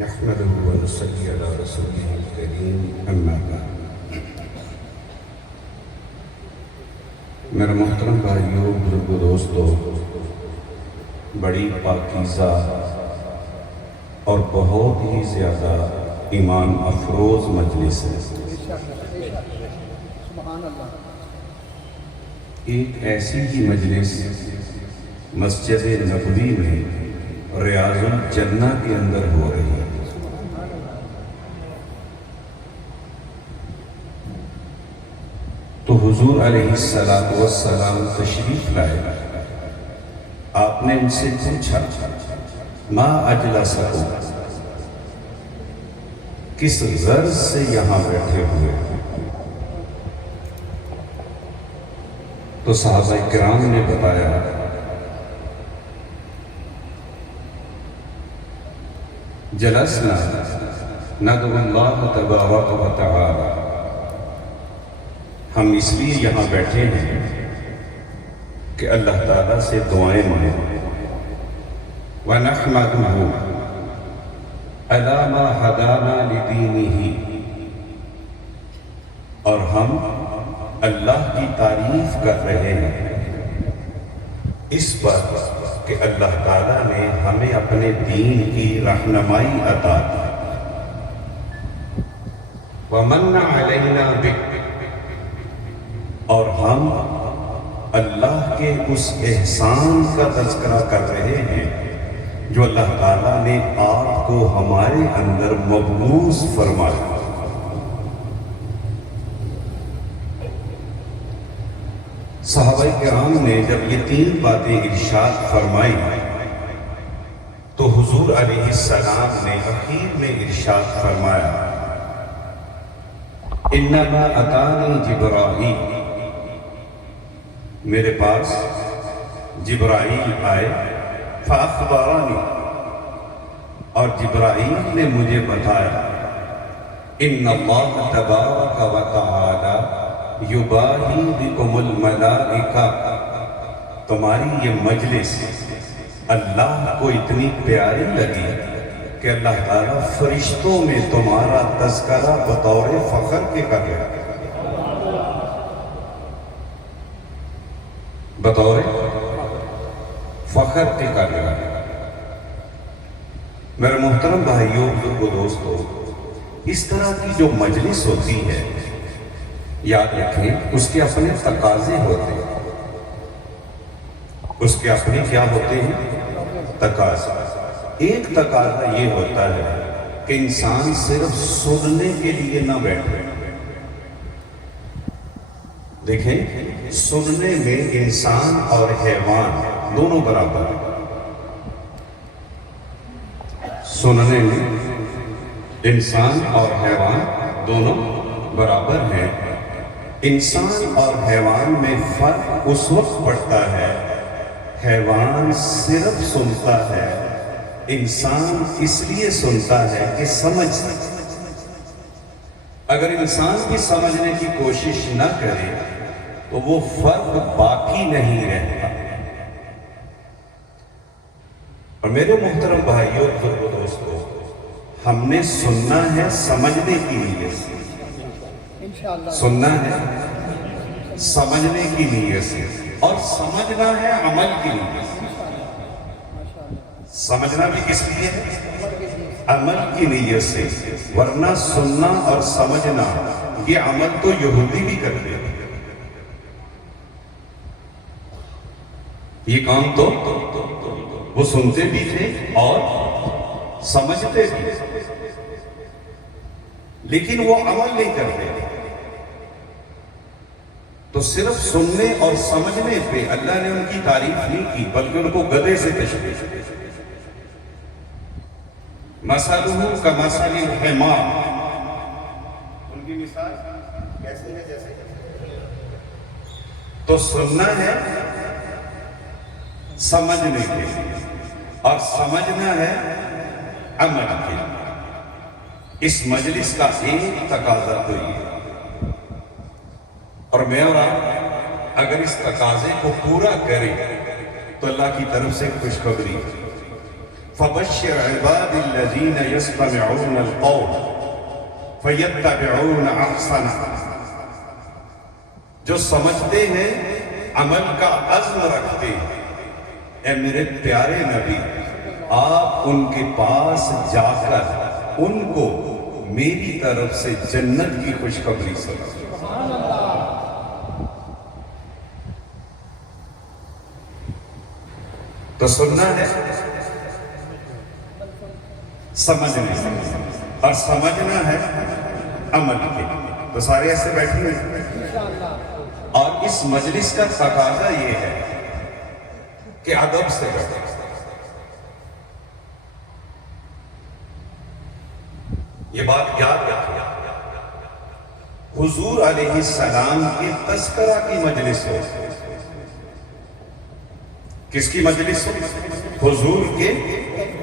نحمده ونصلي على رسوله الكريم اما بعد۔ میرے محترم بھائیوں، بزرگوں، دوستوں، بڑی پاکیزہ اور بہت ہی زیادہ ایمان افروز مجلس ہے۔ ایک ایسی ہی مجلس مسجد نبوی میں ریاض الجنہ کے اندر ہو رہی ہے۔ تو حضور علیہ السلام تشریف لائے۔ آپ نے ان سے پوچھا ما اجلسکم، کس غرض سے یہاں بیٹھے ہوئے؟ تو صحابہ کرام نے بتایا جلسنا ندعو اللہ تبارک و تعالی، ہم اس لیے یہاں بیٹھے ہیں کہ اللہ تعالیٰ سے دعائیں مانگیں، وَنَحْمَدُهُ عَلَى مَا هَدَانَا لِدِينِهِ، اور ہم اللہ کی تعریف کر رہے ہیں اس پر کہ اللہ تعالیٰ نے ہمیں اپنے دین کی رہنمائی عطا کی۔ وَمَنَّ عَلَيْنَا بِكَ، اور ہم اللہ کے اس احسان کا تذکرہ کر رہے ہیں جو اللہ تعالیٰ نے آپ کو ہمارے اندر مبعوث فرمایا۔ صحابہ کرام نے جب یہ تین باتیں ارشاد فرمائی تو حضور علیہ السلام نے اخیر میں ارشاد فرمایا انما اتانی جبرائیل، میرے پاس جبرائیل آئے، فاخبرانی، اور جبرائیل نے مجھے بتایا ان اللہ تبارک و تعالی یباہی بکم الملائکہ، تمہاری یہ مجلس اللہ کو اتنی پیاری لگی کہ اللہ تعالیٰ فرشتوں میں تمہارا تذکرہ بطور فخر کے کر رہا ہے، بطور فخر کے کر رہا ہے۔ میرے محترم بھائیوں، بزرگوں، دوستوں، اس طرح کی جو مجلس ہوتی ہے یاد رکھیں اس کے اپنے تقاضے ہوتے ہیں، اس کے اپنے کیا ہوتے ہیں؟ تقاضے۔ ایک تقاضا یہ ہوتا ہے کہ انسان صرف سننے کے لیے نہ بیٹھے۔ دیکھیں، سننے میں انسان اور حیوان دونوں برابر ہیں۔ سننے میں انسان اور حیوان دونوں برابر ہیں۔ انسان اور حیوان میں فرق اس وقت پڑتا ہے، حیوان صرف سنتا ہے، انسان اس لیے سنتا ہے کہ سمجھ سکے۔ اگر انسان بھی سمجھنے کی کوشش نہ کرے تو وہ فرق باقی نہیں رہتا۔ اور میرے محترم بھائیوں، بزرگوں، دوستوں، ہم نے سننا ہے سمجھنے کی نیت سے، سننا ہے سمجھنے کی نیت سے، اور سمجھنا ہے عمل کی نیت سے۔ سمجھنا بھی کس لیے ہے؟ عمل کی نیت سے، ورنہ سننا اور سمجھنا یہ عمل تو یہودی بھی کرتے ہیں، یہ کام تو وہ سنتے بھی تھے اور سمجھتے بھی، لیکن وہ عمل نہیں کرتے تھے۔ تو صرف سننے اور سمجھنے پہ اللہ نے ان کی تعریف نہیں کی بلکہ ان کو گدھے سے تشبیہ دی۔ مثلہ کمثل الحمار، ان کی مثال کیسے ہے؟ جیسے تو سننا ہے سمجھنے کے لیے اور سمجھنا ہے عمل کے لیے۔ اس مجلس کا ایک تقاضا تو یہ ہے، اور میں اور آپ اگر اس تقاضے کو پورا کریں تو اللہ کی طرف سے خوشخبری فبشر عباد الذین یستمعون القول فیتبعون احسنہ، جو سمجھتے ہیں عمل کا عزم رکھتے ہیں۔ اے میرے پیارے نبی، آپ ان کے پاس جا کر ان کو میری طرف سے جنت کی خوشخبری سنائیں۔ تو سننا ہے، سمجھنا ہے، اور سمجھنا ہے عمل کے۔ تو سارے ایسے بیٹھے ہیں، اور اس مجلس کا تقاضا یہ ہے کہ ادب سے بیٹھیں۔ یہ بات یاد رکھیں، حضور علیہ السلام کی تذکرہ کی مجلس ہو، کس کی مجلس ہو؟ حضور کے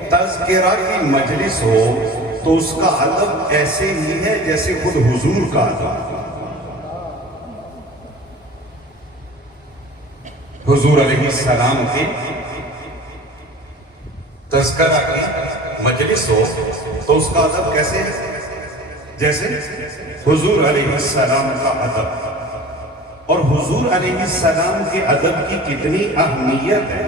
تذکرہ کی مجلس ہو تو اس کا ادب ایسے ہی ہے جیسے خود حضور کا ادب۔ حضور علیہ السلام کے تذکرہ کی مجلس ہو تو اس کا ادب کیسے ہے؟ جیسے حضور علیہ السلام کا ادب۔ اور حضور علیہ السلام کے ادب کی کتنی اہمیت ہے،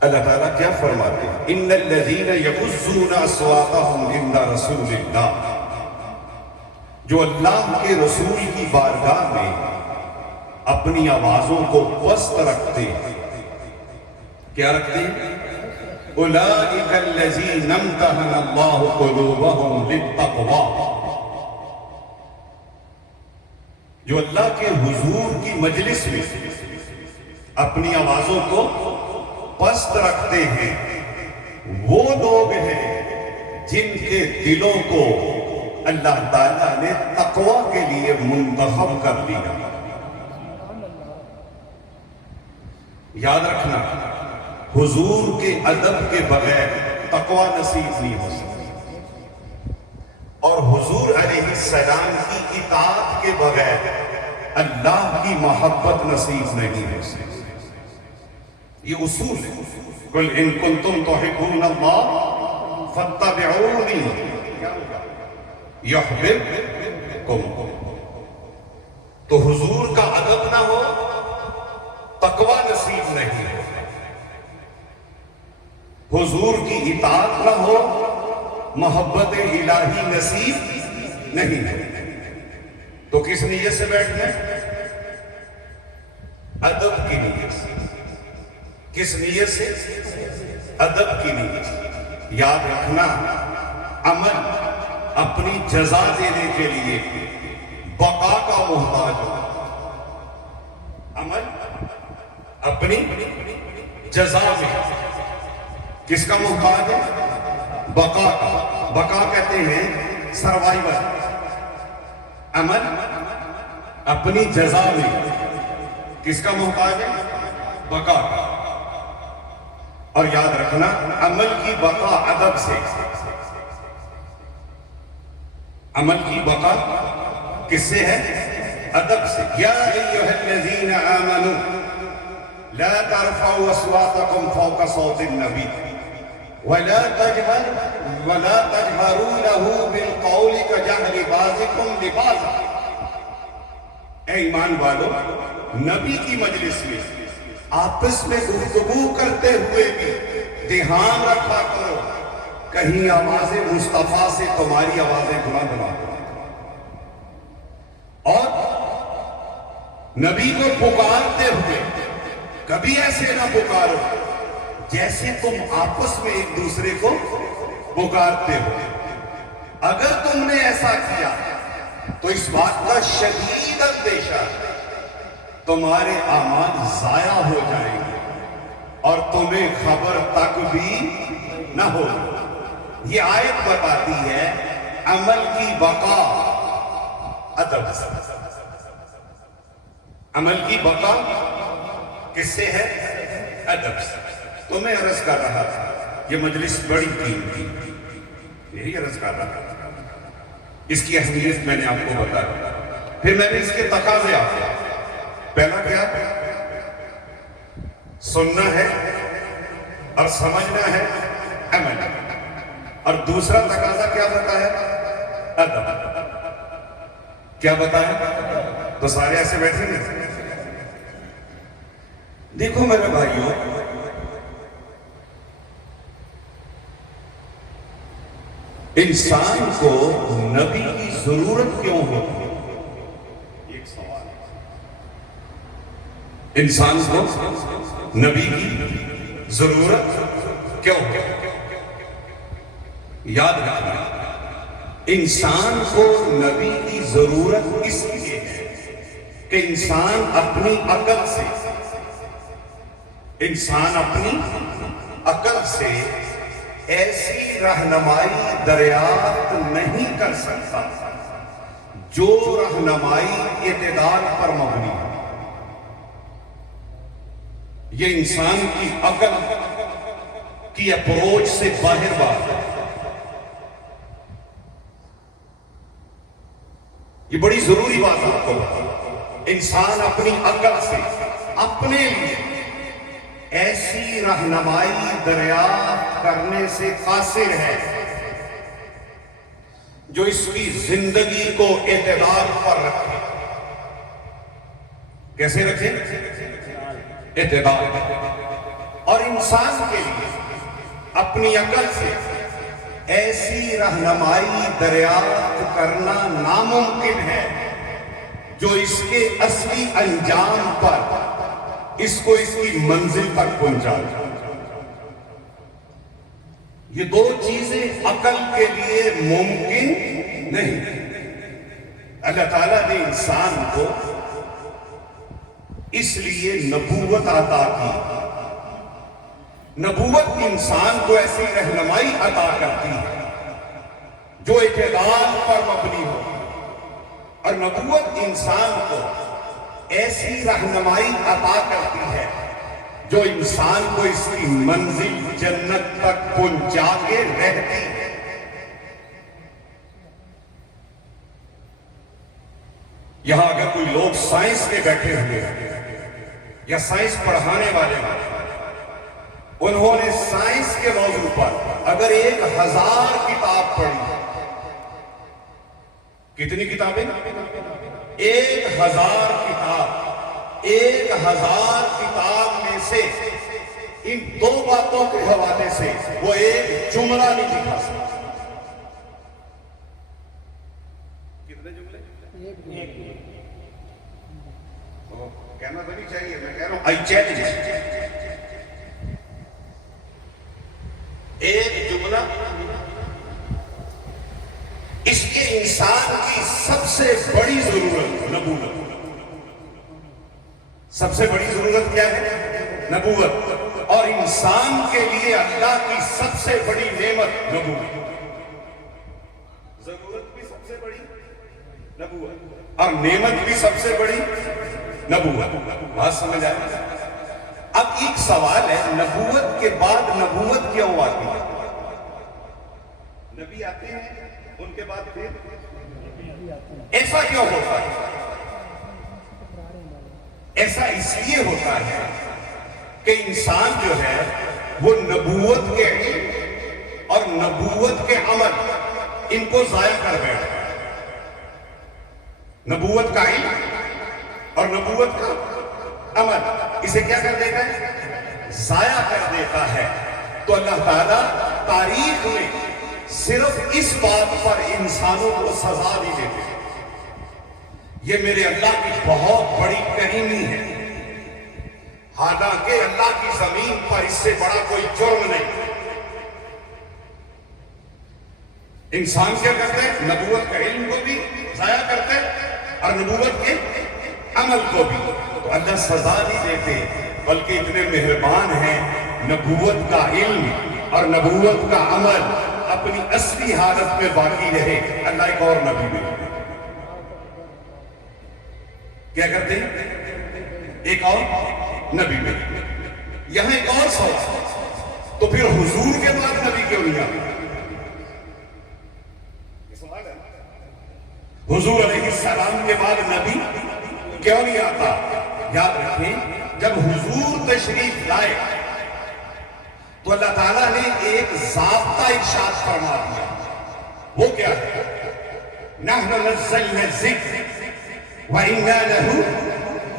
اللہ تعالیٰ کیا فرماتے ہیں؟ ان الذین یغضون اصواتهم عند رسول اللہ، جو اللہ کے رسول کی بارگاہ میں اپنی آوازوں کو پست رکھتے ہیں۔ کیا رکھتے ہیں؟ اولئک الذین امتحن اللہ قلوبهم للتقوی، جو اللہ کے حضور کی مجلس میں اپنی آوازوں کو پست رکھتے ہیں، وہ لوگ ہیں جن کے دلوں کو اللہ تعالیٰ نے تقوی کے لیے منتخب کر لیا۔ یاد رکھنا، حضور کے ادب کے بغیر تقوی نصیب نہیں ہو سکتی، اور حضور علیہ السلام کی اطاعت کے بغیر اللہ کی محبت نصیب نہیں ہو سکتی۔ یہ اصول ہے، قل ان کنتم تحبون اللہ فاتبعونی یحببکم۔ تو حضور کا ادب نہ ہو، تقوی نصیب نہیں ہو، حضور کی اطاعت نہ ہو، محبت الہی نصیب نہیں ہے۔ تو کس نیت سے بیٹھنا ہے؟ ادب کی نیت سے۔ کس نیت سے؟ ادب کی نیت سے۔ یاد رکھنا، عمل اپنی جزا دینے کے لیے بقا کا محتاج ہو۔ عمل اپنی جزا میں کس کا محتاج ہے؟ بقا کا۔ بقا کہتے ہیں سروائیول۔ عمل اپنی جزا میں کس کا محتاج ہے؟ بقا کا۔ اور یاد رکھنا، عمل کی بقا ادب سے۔ عمل کی بقا کس سے ہے؟ ادب سے۔ یا ایھا الذین آمنوا لا ترفعوا اصواتکم فوق صوت النبی ولا تجهروا له بالقول كجهر بعضكم لبعض۔ اے ایمان والو، نبی کی مجلس میں آپس میں گفتگو کرتے ہوئے بھی دھیان رکھا کرو، کہیں آوازیں مصطفیٰ سے تمہاری آوازیں بلند نہ ہو۔ اور نبی کو پکارتے ہوئے کبھی ایسے نہ پکارو جیسے تم آپس میں ایک دوسرے کو پکارتے ہو۔ اگر تم نے ایسا کیا تو اس بات کا شدید اندیشہ ہے، تمہارے اعمال ضائع ہو جائیں گے اور تمہیں خبر تک بھی نہ ہو۔ یہ آیت بتاتی ہے عمل کی بقا ادب سے۔ عمل کی بقا کس سے ہے؟ ادب سے۔ تو میں عرض کر رہا تھا، یہ مجلس بڑی قیمتی، یہی عرض کر رہا تھا، اس کی اہمیت میں نے آپ کو بتایا۔ پھر میں نے اس کے تقاضے آپ کو، پہلا کیا؟ سننا ہے اور سمجھنا ہے عمل، اور دوسرا تقاضا کیا بتایا؟ ادب۔ کیا بتایا؟ تو سارے ایسے بیٹھیں گے۔ دیکھو میرے بھائیوں، انسان کو نبی کی ضرورت کیوں ہوتی ہے؟ ایک سوال ہے۔ انسان کو نبی کی ضرورت کیوں ہوتی ہے؟ یاد رکھنا، انسان کو نبی کی ضرورت اس لیے ہے کہ انسان اپنی عقل سے ایسی رہنمائی دریافت نہیں کر سکتا جو رہنمائی اعتدال پر مبنی ہے۔ یہ انسان کی عقل کی اپروچ سے باہر بات ہے۔ یہ بڑی ضروری بات آپ کو، انسان اپنی عقل سے اپنے لیے ایسی رہنمائی دریافت کرنے سے قاصر ہے جو اس کی زندگی کو اعتدال پر رکھے۔ کیسے رکھے؟ اعتدال۔ اور انسان کے لیے اپنی عقل سے ایسی رہنمائی دریافت کرنا ناممکن ہے جو اس کے اصلی انجام پر، اس کو اس کی منزل تک پہنچائے۔ یہ دو چیزیں عقل کے لیے ممکن نہیں۔ اللہ تعالیٰ نے انسان کو اس لیے نبوت عطا کی۔ نبوت انسان کو ایسی رہنمائی عطا کرتی ہے جو اعتدال پر مبنی ہو، اور نبوت انسان کو ایسی رہنمائی عطا کرتی ہے جو انسان کو اس کی منزل جنت تک پہنچا کے رہتی ہے۔ یہاں اگر کوئی لوگ سائنس کے بیٹھے ہوئے یا سائنس پڑھانے والے ہیں، انہوں نے سائنس کے موضوع پر اگر 1000 کتاب پڑھی، کتنی کتابیں؟ 1000 کتاب۔ 1000 کتاب میں سے ان دو باتوں کے حوالے سے وہ ایک جملہ نہیں لکھا سکتا۔ کتنے جملے؟ کہنا تو نہیں چاہیے، میں کہہ رہا ہوں آئی چیلنج، ایک جملہ اس کے انسان کی سب سے بڑی ضرورت نبوت۔ سب سے بڑی ضرورت کیا ہے؟ نبوت۔ اور انسان کے لیے اللہ کی سب سے بڑی نعمت نبوت۔ ضرورت بھی سب سے بڑی نبوت، اور نعمت بھی سب سے بڑی نبوت۔ بات سمجھ آئے؟ اب ایک سوال ہے، نبوت کے بعد نبوت کیوں آتی ہے؟ نبی آتے ہیں، ان کے بعد پھر ایسا کیوں ہوتا ہے؟ ایسا اس لیے ہوتا ہے کہ انسان جو ہے وہ نبوت کے علم اور نبوت کے عمل ان کو ضائع کر بیٹھتا ہے۔ نبوت کا علم اور نبوت کا عمل اسے کیا کر دیتا ہے؟ ضائع کر دیتا ہے۔ تو اللہ تعالیٰ تاریخ میں صرف اس بات پر انسانوں کو سزا نہیں دیتے۔ یہ میرے اللہ کی بہت بڑی کریمی ہے، حالانکہ اللہ کی زمین پر اس سے بڑا کوئی جرم نہیں۔ انسان کیا کرتے ہیں؟ نبوت کا علم کو بھی ضائع کرتے ہیں اور نبوت کے عمل کو بھی۔ تو اللہ سزا نہیں دیتے، بلکہ اتنے مہربان ہیں، نبوت کا علم اور نبوت کا عمل اپنی اصلی حالت میں باقی رہے۔ اللہ ایک اور نبی بھی کیا کرتے ہیں؟ ایک اور نبی بھی۔ یہاں ایک اور سوال، تو پھر حضور کے بعد نبی کیوں نہیں آتے؟ حضور علیہ السلام کے بعد نبی کیوں نہیں آتا؟ یاد رکھیں، جب حضور تشریف لائے تو اللہ تعالیٰ نے ایک ضابطہ ارشاد فرما دیا. وہ کیا ہے؟ نحن نزلنا الذکر وَإِنَّا لَهُ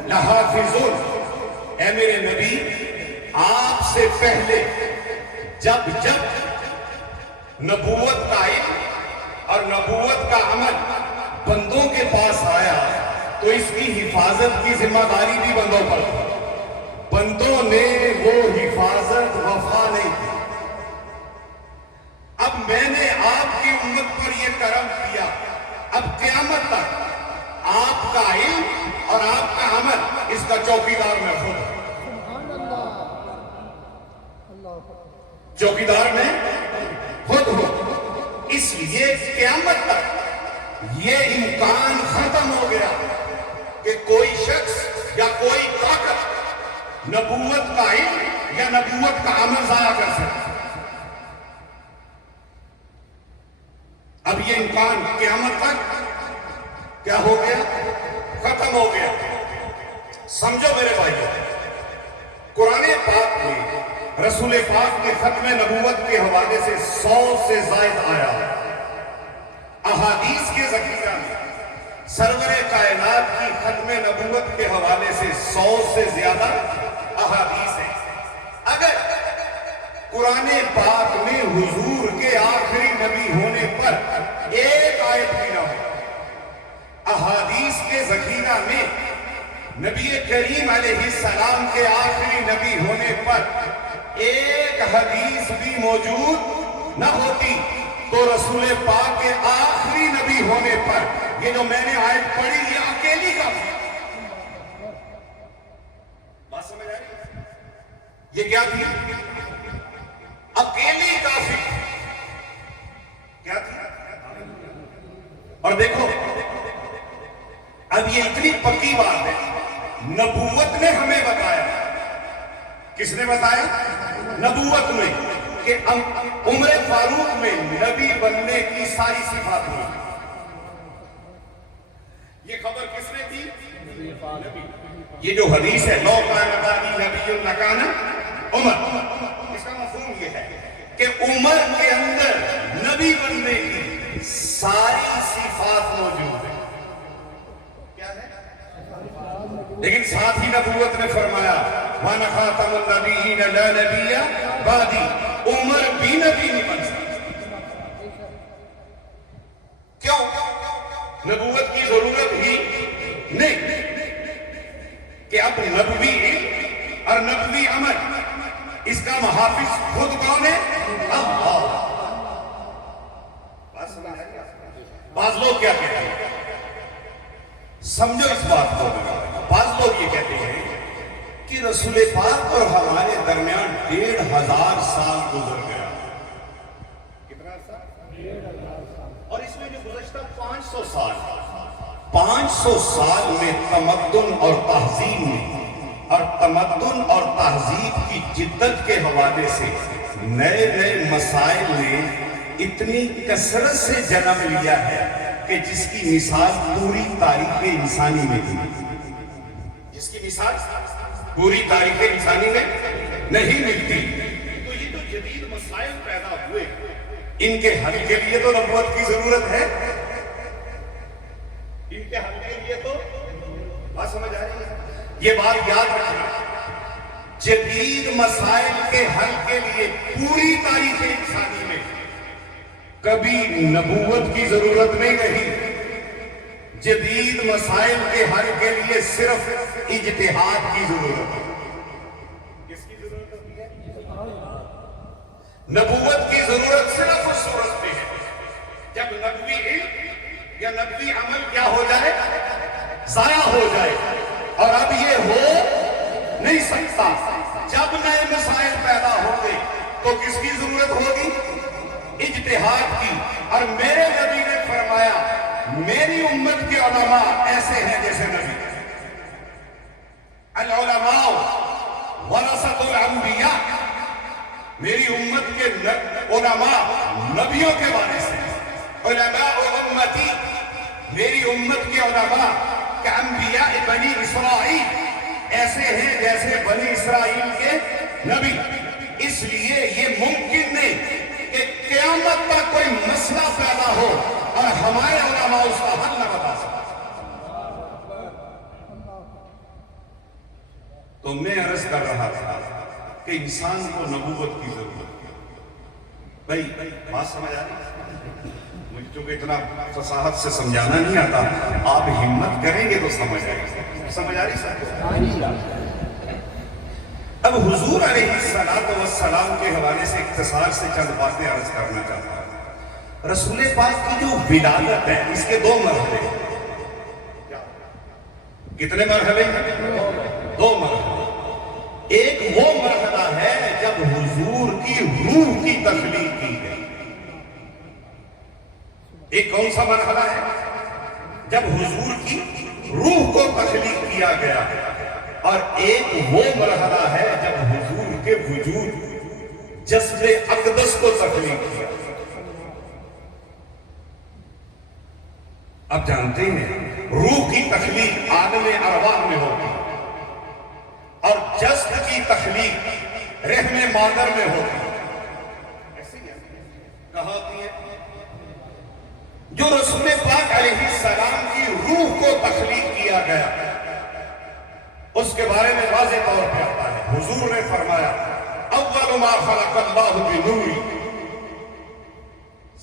لَحَافِظُونَ. اے میرے نبی، آپ سے پہلے جب نبوت کا علم اور نبوت کا عمل بندوں کے پاس آیا تو اس کی حفاظت کی ذمہ داری بھی بندوں پر تھی. بندوں نے وہ حفاظت وفا نہیں کی. اب میں نے آپ کی امت پر یہ کرم کیا، اب قیامت تک آپ کا علم اور آپ کا عمل اس کا چوکیدار میں خود ہوں. چوکیدار میں خود ہوں. اس لیے قیامت تک یہ امکان ختم ہو گیا کہ کوئی شخص یا کوئی طاقت نبوت کا علم یا نبوت کا عمل ضائع کر سکتا. اب یہ امکان قیامت تک کیا ہو گیا؟ ختم ہو گیا. سمجھو میرے بھائیو، قرآن پاک میں رسول پاک کے ختم نبوت کے حوالے سے 100 سے زائد آیا. احادیث کے ذخیرہ میں سرور کائنات کی ختم نبوت کے حوالے سے 100 سے زیادہ احادیث ہیں. اگر قرآن پاک میں حضور کے آخری نبی ہونے پر ایک آیت بھی نہ ہو، احادیث کے ذخیرہ میں نبی کریم علیہ السلام کے آخری نبی ہونے پر ایک حدیث بھی موجود نہ ہوتی، تو رسول پاک کے آخری نبی ہونے پر یہ جو میں نے آیت پڑھی یہ اکیلی کافی. بات سمجھ آئی؟ یہ کیا تھی؟ اکیلی کافی. کیا تھی؟ اور دیکھو اب یہ اتنی پکی بات ہے، نبوت نے ہمیں بتایا. کس نے بتایا؟ نبوت میں کہ عمر فاروق میں نبی بننے کی ساری صفات ہوئی. یہ خبر کس نے دی؟ نبی. یہ جو حدیث ہے لو کان بعدی نبی لکان عمر، اس کا مفہوم یہ ہے کہ عمر کے اندر نبی بننے کی ساری صفات موجود ہیں. کیا ہے؟ لیکن ساتھ ہی نبوت نے فرمایا وَأَنَا خَاتَمُ النَّبِيِّينَ لَا نَبِيَّ بَعْدِي. عمر بھی نبی نہیں بن سکتا. کیوں؟ نبوت کی ضرورت ہی نہیں کہ اب نبوی اور نبوی عمل اس کا محافظ خود کون ہے؟ اللہ. بعض لوگ کیا کہتے ہیں؟ سمجھو اس بات کو. بعض لوگ یہ کہتے ہیں کہ رسول پاک اور ہمارے درمیان 1500 سال گزر گیا. کتنا سال؟ اور اس میں جو گزشتہ 500 سال 500 سال میں تمدن اور تہذیب میں اور تمدن اور تہذیب کی جدت کے حوالے سے نئے نئے مسائل نے اتنی کثرت سے جنم لیا ہے کہ جس کی مثال پوری تاریخ انسانی میں تھی. جس کی مثال پوری تاریخ انسانی میں نہیں ملتی. تو یہ جو جدید مسائل پیدا ہوئے ان کے حل کے لیے تو نبوت کی ضرورت ہے. ان کے حل کے لیے تو بات سمجھ آ رہی ہے؟ یہ بات یاد رکھنا، جدید مسائل کے حل کے لیے پوری تاریخ انسانی میں کبھی نبوت کی ضرورت نہیں رہی. جدید مسائل کے حل کے لیے صرف اجتہاد کی ضرورت ہے. کس کی ضرورت ہوتی ہے؟ نبوت کی ضرورت صرف اس صورت میں ہے جب نبوی علم یا نبوی عمل کیا ہو جائے؟ ضائع ہو جائے. اور اب یہ ہو نہیں سکتا. جب نئے مسائل پیدا ہوں گے تو کس کی ضرورت ہوگی؟ اجتہاد کی. اور میرے نبی نے فرمایا میری امت کے علماء ایسے ہیں جیسے نبی. العلماء ورثۃ الانبیاء. میری امت کے علماء نبیوں کے وارث ہیں. علماء امتی، میری امت کے علماء کہ انبیاء بنی اسرائیل ایسے ہیں جیسے بنی اسرائیل کے نبی. اس لیے یہ ممکن نہیں کہ قیامت تک کوئی مسئلہ پیدا ہو اور ہمارے علماء اس کا حل نہ بتا سکیں. تو میں عرض کر رہا تھا کہ انسان کو نبوت کی ضرورت ہے. بھائی بات سمجھ آ رہی؟ مجھے چونکہ اتنا فصاحت سے سمجھانا نہیں آتا، آپ ہمت کریں گے تو سمجھ آئے گی. سمجھ آ رہی سب؟ اب حضور علیہ السلام کے حوالے سے اختصار سے چند باتیں عرض کرنا چاہتا ہوں. رسول پاک کی جو ولادت ہے اس کے دو مرحلے. کتنے مرحلے؟ دو مرحلے. ایک وہ مرحلہ ہے جب حضور کی روح کی تخلیق کی گئی. ایک کون سا مرحلہ ہے؟ جب حضور کی روح کو تخلیق کیا گیا. اور ایک وہ مرحلہ ہے جب حضور کے وجود جسد اقدس کو تخلیق کیا. اب جانتے ہیں روح کی تخلیق عالم ارواح میں ہوتی اور جسد کی تخلیق رحم مادر میں ہوتی. کہاں ہوتی ہے؟ جو رسول پاک علیہ السلام کی روح کو تخلیق کیا گیا اس کے بارے میں واضح طور پہ آتا ہے. حضور نے فرمایا اول ما خلق اللہ بنوری.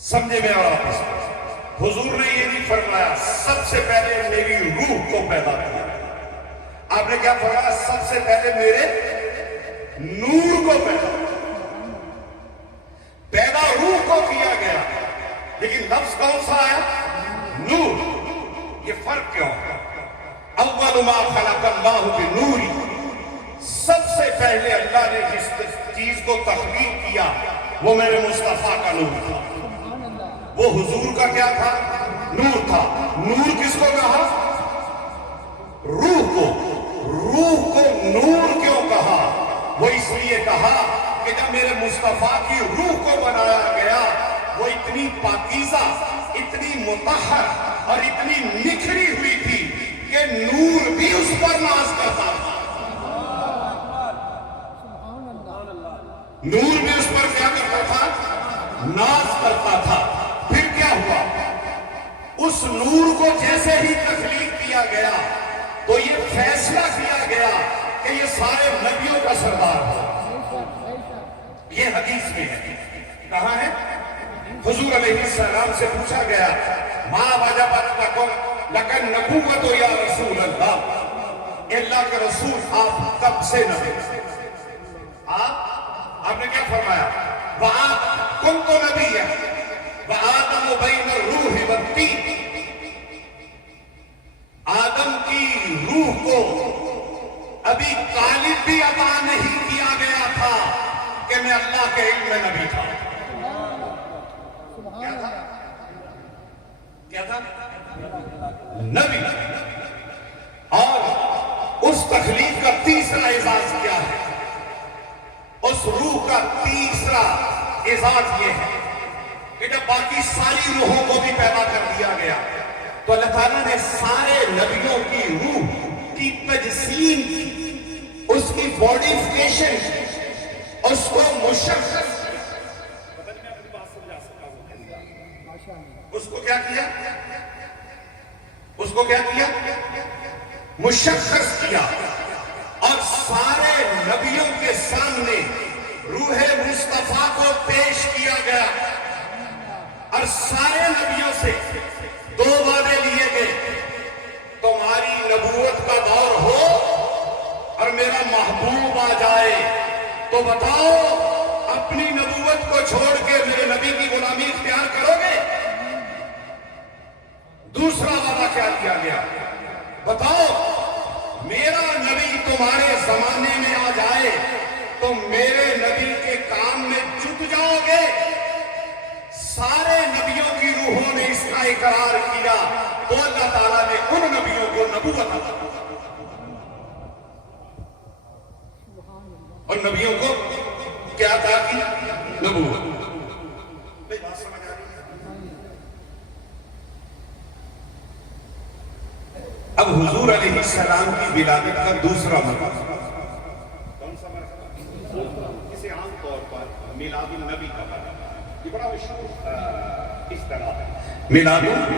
سمجھے میں اور آپ اس کو حضور نے یہ نہیں فرمایا سب سے پہلے میری روح کو پیدا کیا. آپ نے کیا فرمایا؟ سب سے پہلے میرے نور کو پیدا روح کو کیا گیا. لیکن لفظ کون سا آیا؟ نور. یہ فرق کیوں ہے؟ اول ما خلق اللہ بنوری. سب سے پہلے اللہ نے جس چیز کو تخلیق کیا وہ میرے مصطفیٰ کا نور تھا. وہ حضور کا کیا تھا؟ نور تھا. نور کس کو کہا؟ روح کو. روح کو نور کیوں کہا؟ وہ اس لیے کہا کہ جب میرے مصطفیٰ کی روح کو بنایا گیا وہ اتنی پاکیزہ، اتنی مطہر اور اتنی نکھری ہوئی تھی کہ نور بھی اس پر ناز کرتا تھا. نور بھی اس پر کیا کرتا تھا؟ ناز کرتا تھا. پھر کیا ہوا؟ اس نور کو جیسے ہی تخلیق کیا گیا تو یہ فیصلہ کیا گیا کہ یہ سارے نبیوں کا سردار ہو. یہ حدیث میں ہے. کہاں ہے؟ حضور علیہ السلام سے پوچھا گیا ما وجبت لکن نبوت یا رسول اللہ. اللہ کے رسول آپ کب سے نبی؟ آپ نے کیا فرمایا؟ كنت نبیا وآدم بین الروح والطین. آدم کی روح کو ابھی طالب بھی عطا نہیں کیا گیا تھا کہ میں اللہ کے علم میں نبی تھا. کیا تھا؟ نبی. اور اس تخلیق کا تیسرا اعزاز کیا ہے؟ اس روح کا تیسرا اعزاز یہ ہے کہ جب باقی ساری روحوں کو بھی پیدا کر دیا گیا تو اللہ تعالیٰ نے سارے نبیوں کی روح کی تجسیم کی، اس کی ماڈیفکیشن، اس کو مشخص، اس کو کیا کیا؟ اس کو کیا کیا؟ مشخص کیا. اور سارے نبیوں کے سامنے روح مصطفیٰ کو پیش کیا گیا اور سارے نبیوں سے دو وعدے لیے گئے. تمہاری نبوت کا دور ہو اور میرا محبوب آ جائے تو بتاؤ اپنی نبوت کو چھوڑ کے میرے نبی کی غلامی اختیار کرو گے؟ دوسرا وعدہ کیا کیا گیا؟ بتاؤ میرا نبی تمہارے زمانے میں آ جائے تو میرے نبی کے کام میں جٹ جاؤ گے؟ سارے نبیوں کی روحوں نے اس کا اقرار کیا تو اللہ تعالیٰ نے ان نبیوں کو نبوت عطا کی. اور نبیوں کو کیا عطا کی؟ نبوت. بات سمجھ آ رہی ہے؟ اب حضور علیہ علیہ السلام کی ولادت کا دوسرا مرحلہ کون سا مرحلہ؟ اسے عام طور پر میلاد النبی کا مرحلہ، یہ بڑا مشہور اصطلاح ہے، میلاد النبی۔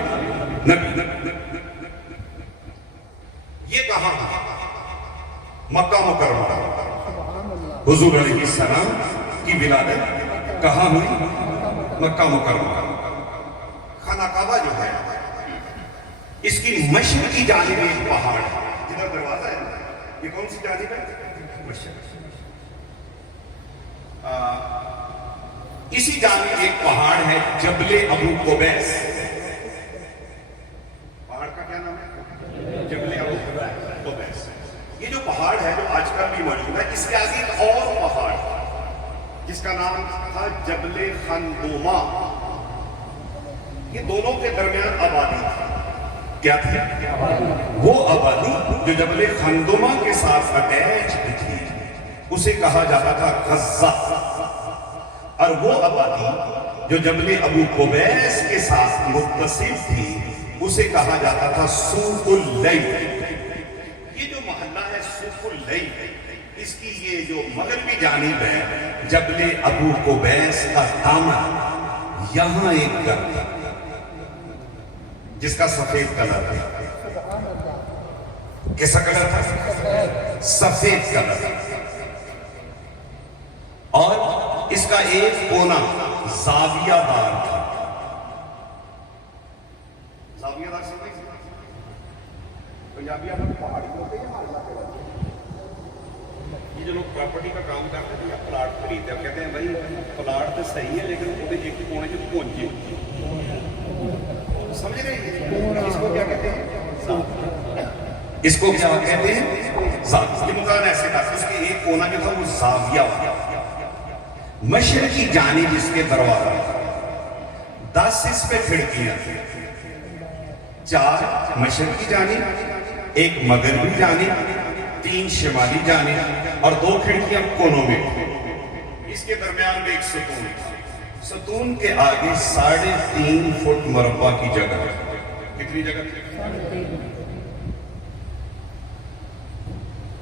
یہ کہاں مکہ مکرمہ، حضور علیہ السلام کی ولادت کہاں ہوئی؟ مکہ مکرمہ۔ خانہ کعبہ جو ہے اس کی مشرق کی جانب ایک پہاڑ ہے، جدھر دروازہ ہے، یہ کون سی جانب ہے؟ مشرق۔ اسی جانب ایک پہاڑ ہے جبل ابو قبیس، پہاڑ کا کیا نام ہے؟ جبل ابو قبیس۔ یہ جو پہاڑ ہے جو آج کل بھی موجود ہے، اس کے آگے ایک اور پہاڑ جس کا نام تھا جبل خندومہ، یہ دونوں کے درمیان آبادی تھی۔ کیا تھی؟ وہ آبادی جو جبل خندومہ کے ساتھ اٹیچڈ تھی اسے کہا جاتا تھا غزہ، اور وہ آبادی جو جبل ابو قبیس کے ساتھ متصل تھی اسے کہا جاتا تھا سوق اللیل۔ یہ جو محلہ ہے سوق اللیل، اس کی یہ جو مغربی جانب ہے جبل ابو قبیس کا دامن، یہاں ایک گھر تھا جس کا سفید کلر ہے۔ کیسا کلر تھا؟ سفید کلر۔ اور اس کا ایک کونا زاویہ دار تھا۔ زاویہ دار سمجھ؟ پنجابی آپ پہاڑی ہوتے ہیں، یہ جو لوگ پراپرٹی کا کام کرتے ہیں یا پلاٹ خریدتے ہیں، کہتے ہیں بھائی پلاٹ تو صحیح ہے لیکن وہ ایک کونے جو پہنچے، سمجھ رہے ہیں؟ اس کو کیا کہتے ہیں؟ اس کو کیا کہتے ہیں؟ زاویہ۔ یہ مکان ایسے تھا، اس کے ایک کونا جو تھا وہ زاویہ تھا۔ مشرقی جانب اس کے دروازہ، 10 اس پہ کھڑکیاں، 4 مشرقی جانب، 1 مغربی جانب، 3 شمالی جانب، اور 2 کھڑکیاں کونوں میں۔ اس کے درمیان میں ایک ستون تھا۔ ستون کے آگے 3.5 فٹ مربع کی جگہ ہے۔ کتنی جگہ تھی؟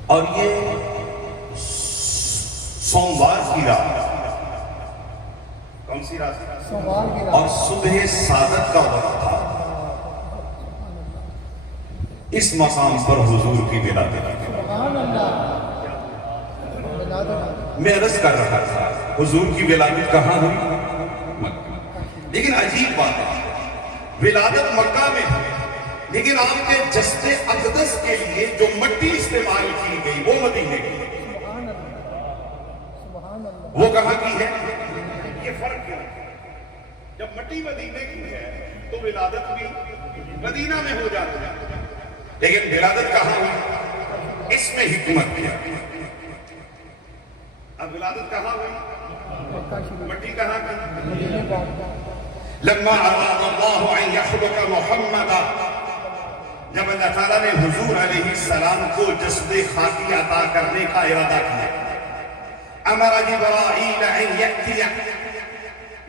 اور یہ سوموار کی رات، کون سی رات؟ اور صبح صادق کا وقت تھا۔ اس مقام پر حضور کی ولادت۔ میں عرض کر رہا تھا حضور کی ولادت کہاں ہوئی؟ لیکن عجیب بات ہے، ولادت مکہ میں ہے لیکن آپ کے جسد اقدس کے لیے جو مٹی استعمال کی گئی وہ مدینے کی ہے۔ وہ کہاں کی ہے؟ یہ فرق کیا ہے؟ جب مٹی مدینے کی ہے تو ولادت بھی مدینہ میں ہو جاتی ہے، لیکن ولادت کہاں ہوئی؟ اس میں حکمت کیا؟ اب ولادت کہاں ہوئی؟ مٹی کہاں کی؟ لما اراد اللہ ان یخلق محمدا، جب اللہ تعالیٰ نے حضور علیہ السلام کو جسد خاکی عطا کرنے کا ارادہ کیا، امر جبرائیل ان یأتی،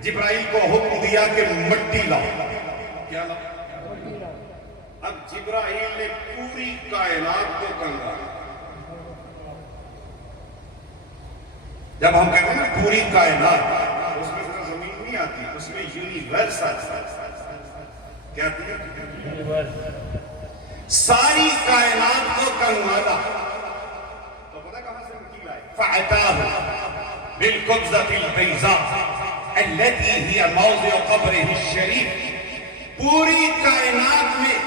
جبرائیل کو حکم دیا کہ مٹی لاؤ۔ کیا لاؤ؟ اب جبرائیل نے پوری کائنات کو کنگا۔ جب ہم کہتے ہیں نا پوری کائنات، اس میں صرف زمین نہیں آتی، اس میں یونیورس آتا ہے۔ کیا آتی ہے؟ ساری کائنات کو کنگالا۔ تو پتہ کہاں سے مٹی لائے؟ فَعَتَاهُ بِالْقُبْضَةِ الْبَيْضَاءِ الَّتِي هِيَ مَوْضِعُ قَبْرِهِ الشَّرِيفِ، پوری کائنات میں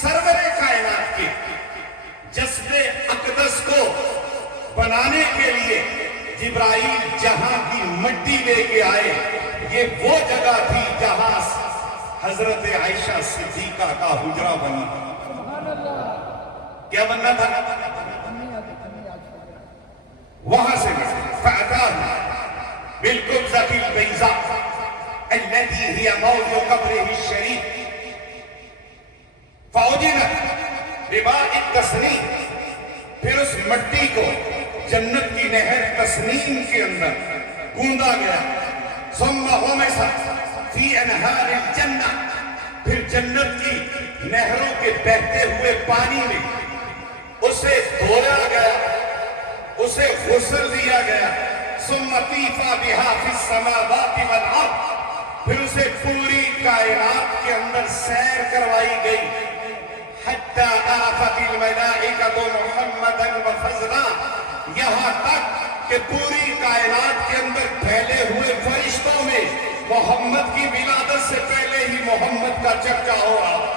سرور کائنات کے جسد اقدس کو بنانے کے لیے جبرائیل جہاں کی مٹی لے کے آئے، یہ وہ جگہ تھی جہاں حضرت عائشہ صدیقہ کا حجرہ بنا۔ کیا بننا تھا؟ وہاں سے فَأَتَاهُ بِالْقُبْضَةِ الْبَيْضَاءِ الَّتِي هِيَ مَوْضِعُ قَبْرِهِ الشَّرِيفِ فَأُجِنَتْ بِمَاءِ التَّسْنِيمِ، پھر اس مٹی کو جنت کی نہر تسنیم کے اندر گوندا گیا۔ ثُمَّ غُمِسَتْ فِي أَنْهَارِ الْجَنَّةِ، پھر جنت کی نہروں کے بہتے ہوئے پانی میں اسے دھویا گیا، اسے غسل دیا گیا، ثم طیفا بہا فی السماوات والارض، پھر اسے پوری کائنات کے اندر سیر کروائی گئی، حتی عرفت الملائکۃ محمدا وفضلا، یہاں تک کہ پوری کائنات کے اندر پھیلے ہوئے فرشتوں میں محمد کی ولادت سے پہلے ہی محمد کا چرچا ہو رہا۔